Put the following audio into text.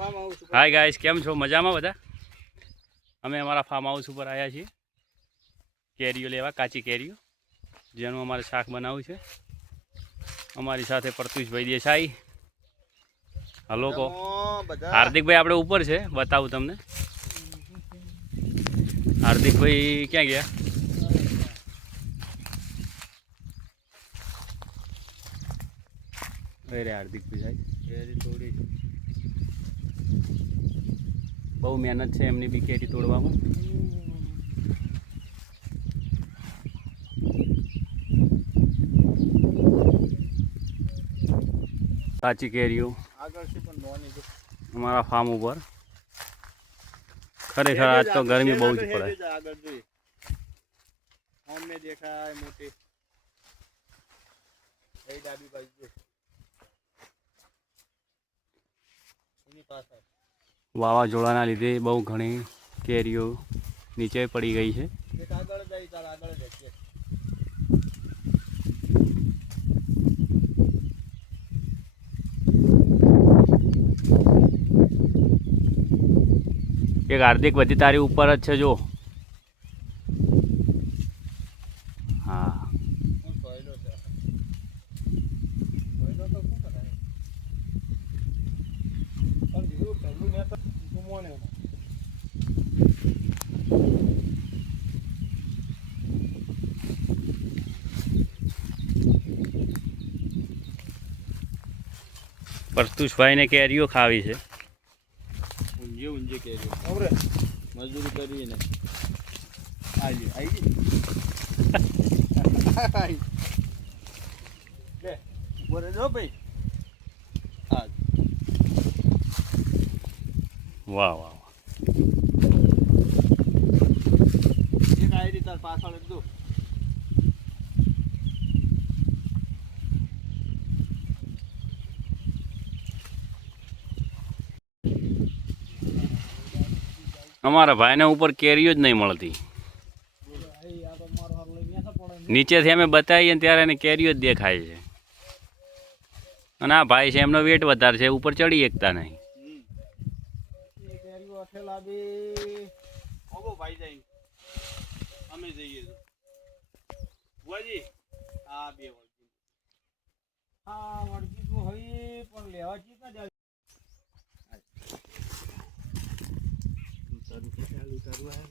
Hi guys, केम छो? मजा में बधा? अमे अमरा फार्म हाउस पर आया छीए केरीओ लेवा, काची केरीओ जेनु अमारे शाक बनाव्યું છે। અમારી સાથે પ્રતુષભાઈ દેસાઈ। હલો કો હાર્દિકભાઈ આપણે ઉપર છે, બતાવું તમને। હાર્દિકભાઈ ક્યાં ગયા? અરે હાર્દિકભાઈ સાહેબ કેરી તોડી, બહુ મહેનત છે એમની બી કેરી તોડવામાં। કાચી કેરીઓ અમારા ફાર્મ ઉપર। ખરેખર આજ તો ગરમી બહુ જ પડે। વાવાઝોડાના લીધે બહુ ઘણી કેરીઓ નીચે પડી ગઈ છે। एक हार्दिक बधी तारी ऊपर ज छे जो। हाँ प्रतुष भाई ने केरीओ खावी है। ઊંझે કેરીઓ આવરે મજૂરી કરીને આવી લે બોરે જો ભાઈ આજ વાહ વાહ એક આઈડી તાર પાછળ એક દો हमारा भाई ने ऊपर केरीओ ज नहीं मळती। नीचे थी अमे बताईए त्यारे ने केरीओ ज देखाय छे। अने आ भाई छे एमनो वेट वधारे छे, ऊपर चढ़ी एकता नहीं। उतारवा